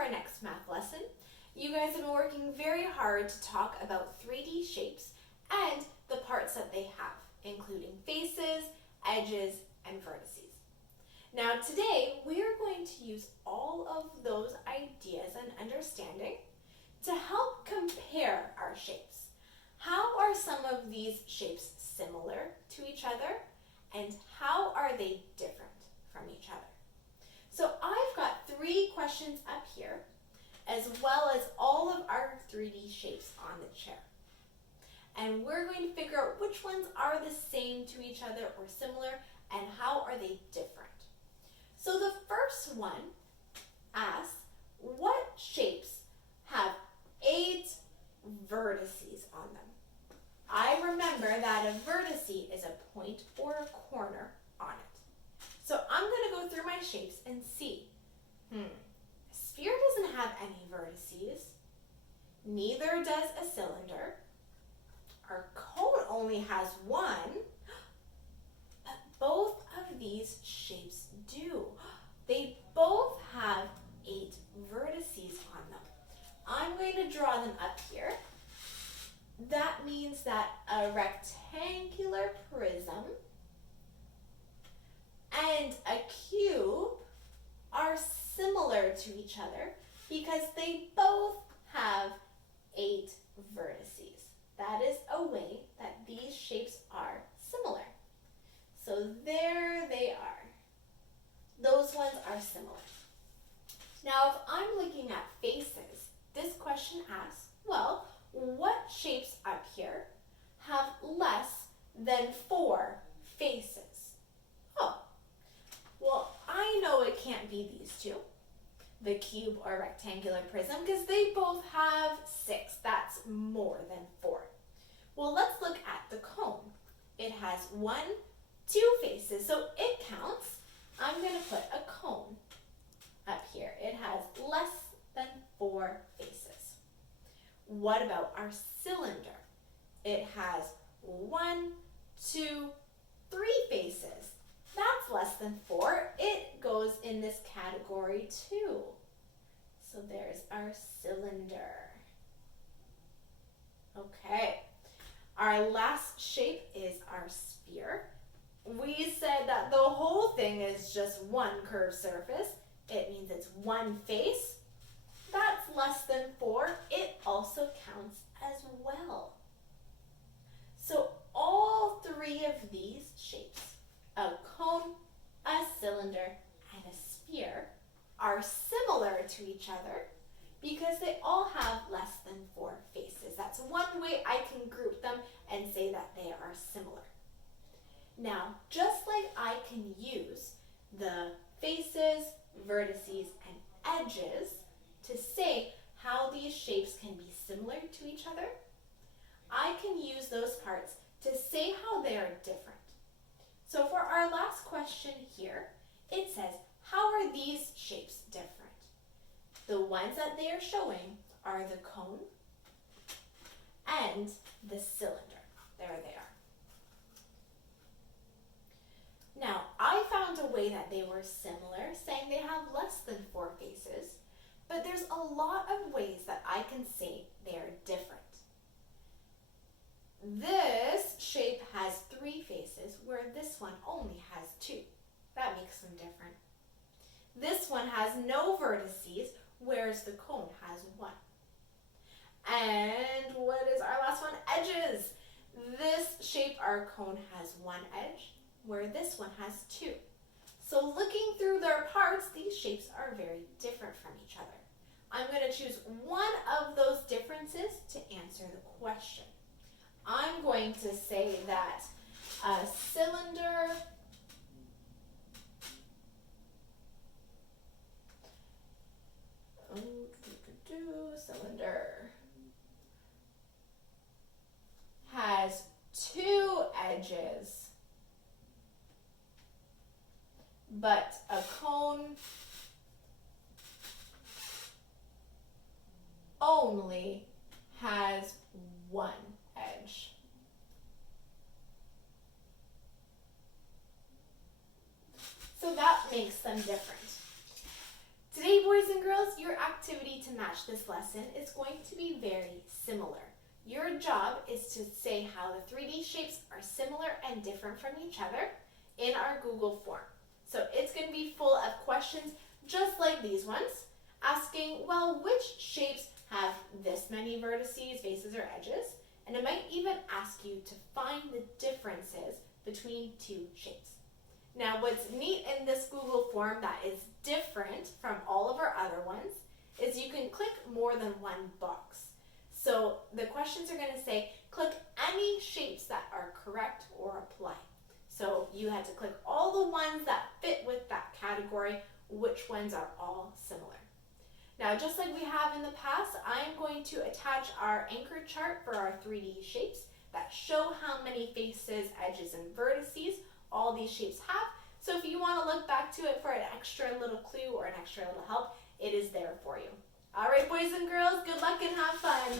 our next math lesson. You guys have been working very hard to talk about 3D shapes and the parts that they have, including faces, edges, and vertices. Now today, we are going to use all of those ideas and understanding to help compare our shapes. How are some of these shapes similar to each other, and how are they different from each other? So I've got 3 questions up here, as well as all of our 3D shapes on the chair. And we're going to figure out which ones are the same to each other or similar, and how are they different. So the first one asks, what shapes have 8 vertices on them? I remember that a vertice is a point or a corner on it. So I'm going to go through my shapes and see. A sphere doesn't have any vertices. Neither does a cylinder. Our cone only has 1. But both of these shapes do. They both have 8 vertices on them. I'm going to draw them up here. That means that a rectangular prism and a cube are similar to each other because they both have 8 vertices. That is a way that these shapes are similar. So there they are. Those ones are similar. Now, if I'm looking at faces, this question asks, well, what shapes up here have less than 4 faces? Oh, well, I know it can't be these two, the cube or rectangular prism, because they both have 6. That's more than 4. Well, let's look at the cone. It has 1, 2 faces, so it counts. I'm going to put a cone up here. It has less than 4 faces. What about our cylinder? It has 1, 2, 3 faces. That's less than 4. It goes in this category too. So there's our cylinder. Okay. Our last shape is our sphere. We said that the whole thing is just one curved surface. It means it's one face. That's less than 4. It also counts as well. So all 3 of these shapes, a cone, a cylinder, and a sphere, are similar to each other because they all have less than 4 faces. That's one way I can group them and say that they are similar. Now, just like I can use the faces, vertices, and edges to say how these shapes can be similar to each other, I can use those parts to say how they are different. So for our last question here, it says, how are these shapes different? The ones that they are showing are the cone and the cylinder. There they are. Now, I found a way that they were similar, saying they have less than 4 faces, but there's a lot of ways that I can say they are different. This shape has 3 faces, where this one only has 2. That makes them different. This one has no vertices, whereas the cone has 1. And what is our last one? Edges. This shape, our cone, has 1 edge, where this one has 2. So looking through their parts, these shapes are very different from each other. I'm going to choose one of those differences to answer the question. I'm going to say that a cylinder has 2 edges, but a cone only has 1 edge. So that makes them different. Today, boys and girls, girls, your activity to match this lesson is going to be very similar. Your job is to say how the 3D shapes are similar and different from each other in our Google form. So it's going to be full of questions just like these ones, asking, well, which shapes have this many vertices, faces, or edges? And it might even ask you to find the differences between two shapes. Now, what's neat in this Google form that is different from all of our other ones is you can click more than one box. So the questions are going to say, click any shapes that are correct or apply. So you had to click all the ones that fit with that category, which ones are all similar. Now, just like we have in the past, I am going to attach our anchor chart for our 3D shapes that show how many faces, edges, and vertices all these shapes have. So if you want to look back to it for an extra little clue or an extra little help, it is there for you. All right, boys and girls, good luck and have fun.